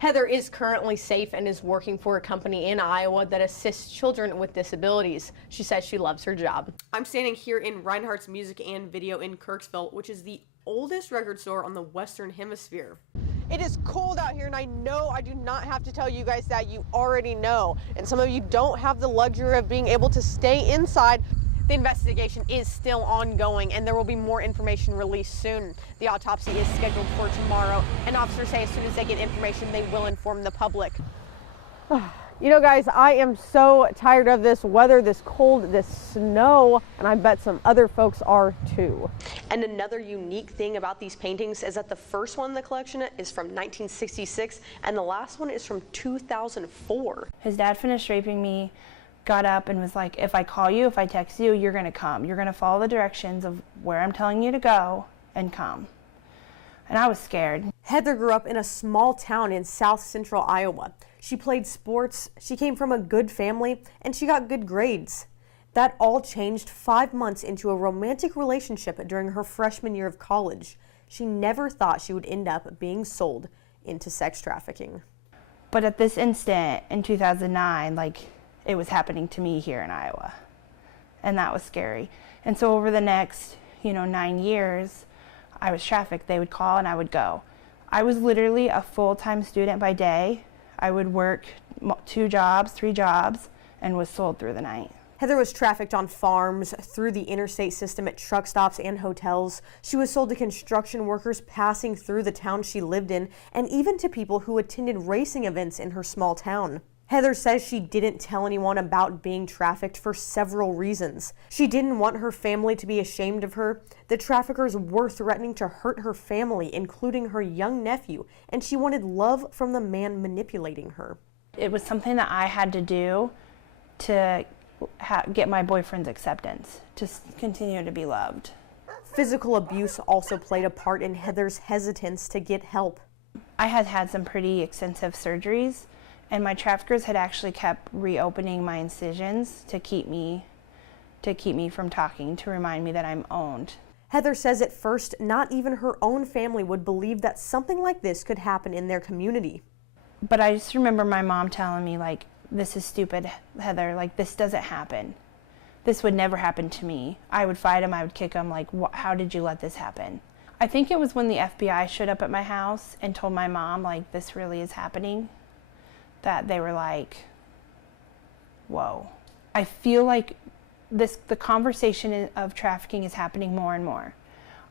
Heather is currently safe and is working for a company in Iowa that assists children with disabilities. She says she loves her job. I'm standing here in Reinhardt's Music and Video in Kirksville, which is the oldest record store on the Western Hemisphere. It is cold out here, and I know I do not have to tell you guys that. You already know. And some of you don't have the luxury of being able to stay inside. The investigation is still ongoing, and there will be more information released soon. The autopsy is scheduled for tomorrow, and officers say as soon as they get information, they will inform the public. You know, guys, I am so tired of this weather, this cold, this snow, and I bet some other folks are too. And another unique thing about these paintings is that the first one in the collection is from 1966, and the last one is from 2004. His dad finished raping me, got up and was like, if I call you, if I text you, you're gonna come. You're gonna follow the directions of where I'm telling you to go and come. And I was scared. Heather grew up in a small town in south central Iowa. She played sports, she came from a good family, and she got good grades. That all changed 5 months into a romantic relationship during her freshman year of college. She never thought she would end up being sold into sex trafficking. But at this instant, in 2009, it was happening to me here in Iowa. And that was scary. And so over the next, 9 years, I was trafficked. They would call and I would go. I was literally a full-time student by day. I would work 2 jobs, 3 jobs, and was sold through the night. Heather was trafficked on farms, through the interstate system at truck stops and hotels. She was sold to construction workers passing through the town she lived in, and even to people who attended racing events in her small town. Heather says she didn't tell anyone about being trafficked for several reasons. She didn't want her family to be ashamed of her. The traffickers were threatening to hurt her family, including her young nephew, and she wanted love from the man manipulating her. It was something that I had to do to get my boyfriend's acceptance, to continue to be loved. Physical abuse also played a part in Heather's hesitance to get help. I had had some pretty extensive surgeries, and my traffickers had actually kept reopening my incisions to keep me from talking, to remind me that I'm owned. Heather says at first, not even her own family would believe that something like this could happen in their community. But I just remember my mom telling me, this is stupid, Heather, this doesn't happen. This would never happen to me. I would fight him, I would kick him, how did you let this happen? I think it was when the FBI showed up at my house and told my mom, this really is happening, that they were like, whoa. I feel like the conversation of trafficking is happening more and more.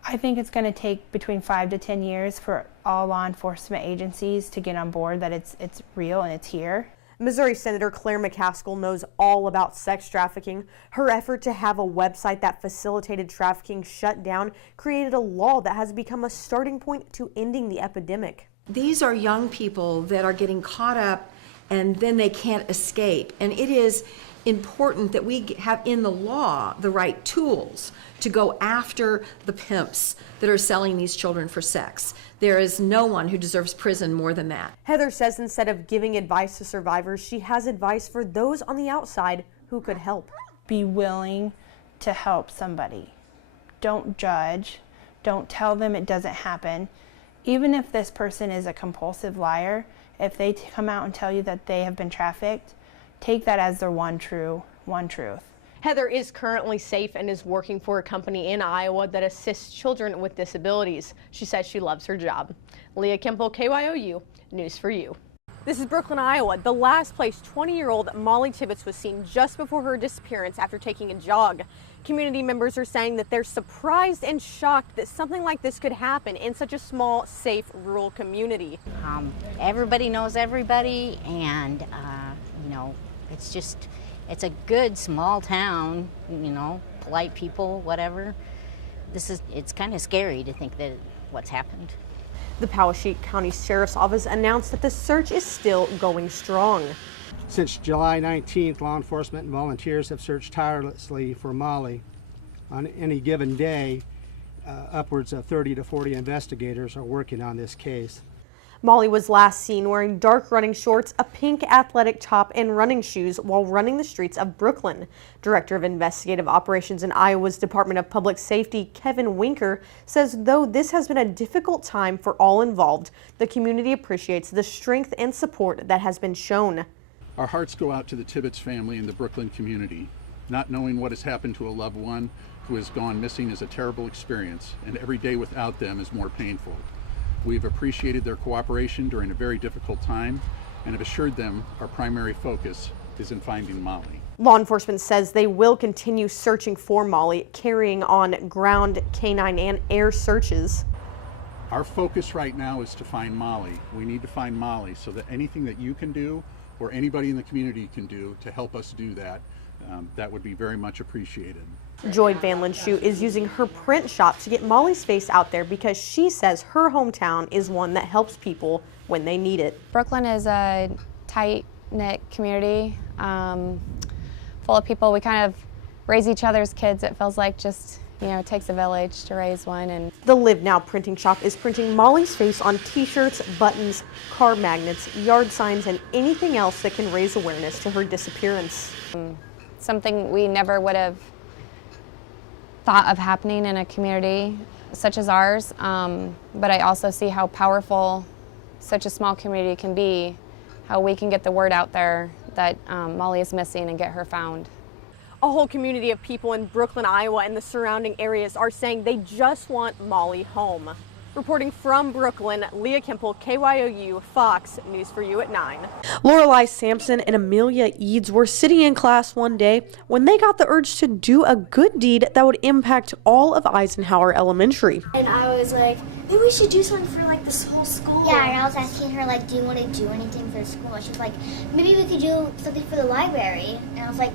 I think it's going to take between 5 to 10 years for all law enforcement agencies to get on board that it's real and it's here. Missouri Senator Claire McCaskill knows all about sex trafficking. Her effort to have a website that facilitated trafficking shut down created a law that has become a starting point to ending the epidemic. These are young people that are getting caught up and then they can't escape. And it is important that we have in the law the right tools to go after the pimps that are selling these children for sex. There is no one who deserves prison more than that. Heather says instead of giving advice to survivors, she has advice for those on the outside who could help. Be willing to help somebody. Don't judge. Don't tell them it doesn't happen. Even if this person is a compulsive liar, if they come out and tell you that they have been trafficked, take that as their one truth. Heather is currently safe and is working for a company in Iowa that assists children with disabilities. She says she loves her job. Leah Kemple, KYOU, News for You. This is Brooklyn, Iowa. The last place 20-year-old Molly Tibbetts was seen just before her disappearance after taking a jog. Community members are saying that they're surprised and shocked that something like this could happen in such a small, safe, rural community. Everybody knows everybody, and it's a good small town, polite people, whatever. It's kind of scary to think that what's happened. The Poweshiek County Sheriff's Office announced that the search is still going strong. Since July 19th, law enforcement and volunteers have searched tirelessly for Molly. On any given day, upwards of 30 to 40 investigators are working on this case. Molly was last seen wearing dark running shorts, a pink athletic top, and running shoes while running the streets of Brooklyn. Director of Investigative Operations in Iowa's Department of Public Safety, Kevin Winker, says though this has been a difficult time for all involved, the community appreciates the strength and support that has been shown. Our hearts go out to the Tibbetts family and the Brooklyn community. Not knowing what has happened to a loved one who has gone missing is a terrible experience, and every day without them is more painful. We've appreciated their cooperation during a very difficult time and have assured them our primary focus is in finding Molly. Law enforcement says they will continue searching for Molly, carrying on ground, canine, and air searches. Our focus right now is to find Molly. We need to find Molly, so that anything that you can do or anybody in the community can do to help us do that, that would be very much appreciated. Joy Van Linshoe is using her print shop to get Molly's face out there because she says her hometown is one that helps people when they need it. Brooklyn is a tight-knit community full of people. We kind of raise each other's kids. It feels like just, it takes a village to raise one. And the Live Now printing shop is printing Molly's face on t-shirts, buttons, car magnets, yard signs, and anything else that can raise awareness to her disappearance. Something we never would have thought of happening in a community such as ours, but I also see how powerful such a small community can be, how we can get the word out there that Molly is missing and get her found. A whole community of people in Brooklyn, Iowa and the surrounding areas are saying they just want Molly home. Reporting from Brooklyn, Leah Kemple, KYOU, Fox News for You at 9. Lorelei Sampson and Amelia Eads were sitting in class one day when they got the urge to do a good deed that would impact all of Eisenhower Elementary. And I was like, maybe we should do something for like this whole school. Yeah, and I was asking her like, do you want to do anything for the school? And she was like, maybe we could do something for the library. And I was like,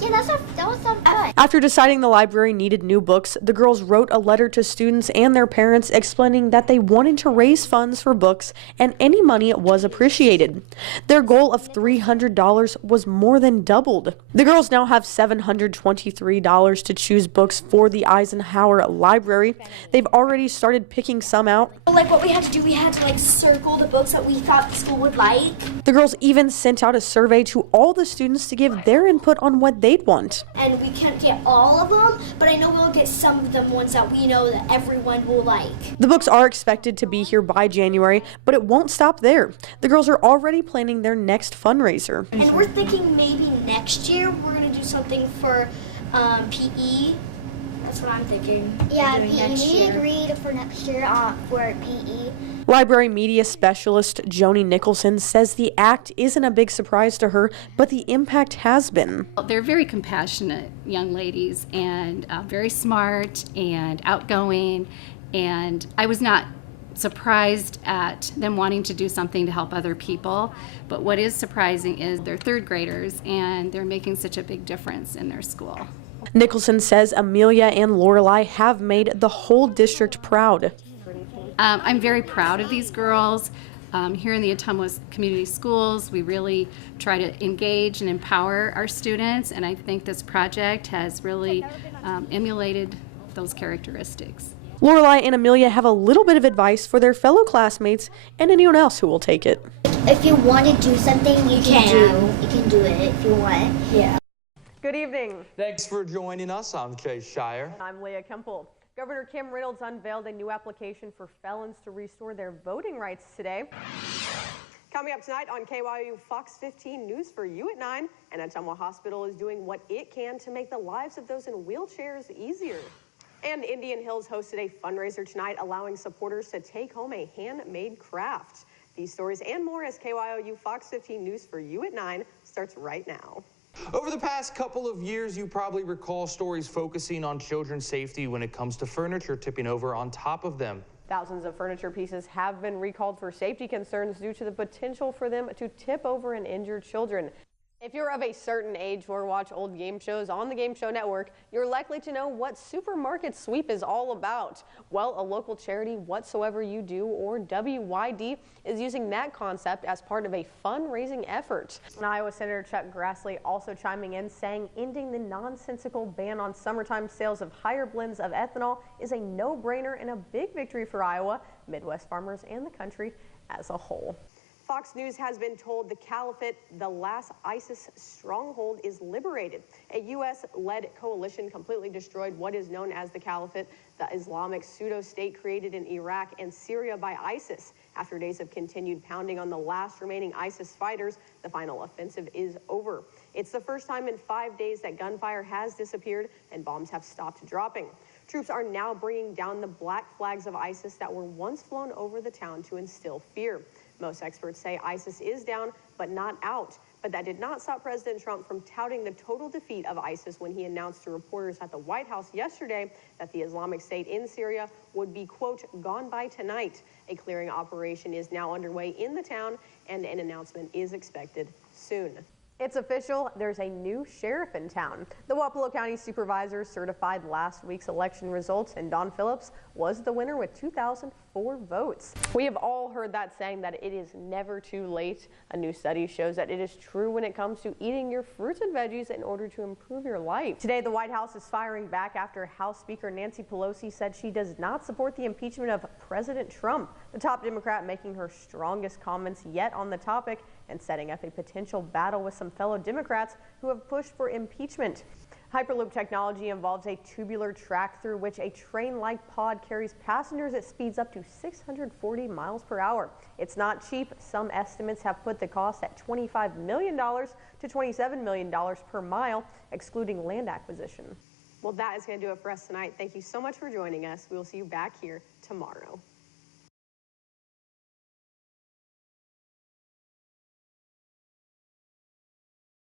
yeah, that would sound fun. After deciding the library needed new books, the girls wrote a letter to students and their parents explaining that they wanted to raise funds for books and any money was appreciated. Their goal of $300 was more than doubled. The girls now have $723 to choose books for the Eisenhower Library. They've already started picking some out. Like what we had to do, we had to like circle the books that we thought the school would like. The girls even sent out a survey to all the students to give their input on what they'd want. And we can't get all of them, but I know we'll get some of them ones that we know that everyone will like. The books are expected to be here by January, but it won't stop there. The girls are already planning their next fundraiser. And we're thinking maybe next year we're going to do something for PE. That's what I'm thinking. Yeah, PE. We agreed for next year for PE. Library media specialist Joni Nicholson says the act isn't a big surprise to her, but the impact has been. They're very compassionate young ladies and very smart and outgoing, and I was not surprised at them wanting to do something to help other people, but what is surprising is they're third graders and they're making such a big difference in their school. Nicholson says Amelia and Lorelei have made the whole district proud. I'm very proud of these girls. Here in the Ottumwa Community Schools, we really try to engage and empower our students, and I think this project has really emulated those characteristics. Lorelei and Amelia have a little bit of advice for their fellow classmates and anyone else who will take it. If you want to do something, you can do it if you want. Yeah. Good evening. Thanks for joining us. I'm Chase Shire. I'm Leah Kemple. Governor Kim Reynolds unveiled a new application for felons to restore their voting rights today. Coming up tonight on KYU Fox 15 News for You at 9, and Ottumwa Hospital is doing what it can to make the lives of those in wheelchairs easier. And Indian Hills hosted a fundraiser tonight, allowing supporters to take home a handmade craft. These stories and more as KYU Fox 15 News for You at 9 starts right now. Over the past couple of years, you probably recall stories focusing on children's safety when it comes to furniture tipping over on top of them. Thousands of furniture pieces have been recalled for safety concerns due to the potential for them to tip over and injure children. If you're of a certain age or watch old game shows on the Game Show Network, you're likely to know what Supermarket Sweep is all about. Well, a local charity, Whatsoever You Do, or WYD, is using that concept as part of a fundraising effort. And Iowa Senator Chuck Grassley also chiming in, saying ending the nonsensical ban on summertime sales of higher blends of ethanol is a no-brainer and a big victory for Iowa, Midwest farmers, and the country, as a whole. Fox News has been told the caliphate, the last ISIS stronghold, is liberated. A U.S.-led coalition completely destroyed what is known as the caliphate, the Islamic pseudo-state created in Iraq and Syria by ISIS. After days of continued pounding on the last remaining ISIS fighters, the final offensive is over. It's the first time in 5 days that gunfire has disappeared and bombs have stopped dropping. Troops are now bringing down the black flags of ISIS that were once flown over the town to instill fear. Most experts say ISIS is down, but not out. But that did not stop President Trump from touting the total defeat of ISIS when he announced to reporters at the White House yesterday that the Islamic State in Syria would be, quote, gone by tonight. A clearing operation is now underway in the town, and an announcement is expected soon. It's official, there's a new sheriff in town. The Wapello County Supervisor certified last week's election results, and Don Phillips was the winner with 2,004 votes. We have all heard that saying that it is never too late. A new study shows that it is true when it comes to eating your fruits and veggies in order to improve your life. Today, the White House is firing back after House Speaker Nancy Pelosi said she does not support the impeachment of President Trump, the top Democrat making her strongest comments yet on the topic and setting up a potential battle with some fellow Democrats who have pushed for impeachment. Hyperloop technology involves a tubular track through which a train-like pod carries passengers at speeds up to 640 miles per hour. It's not cheap. Some estimates have put the cost at $25 million to $27 million per mile, excluding land acquisition. Well, that is going to do it for us tonight. Thank you so much for joining us. We will see you back here tomorrow.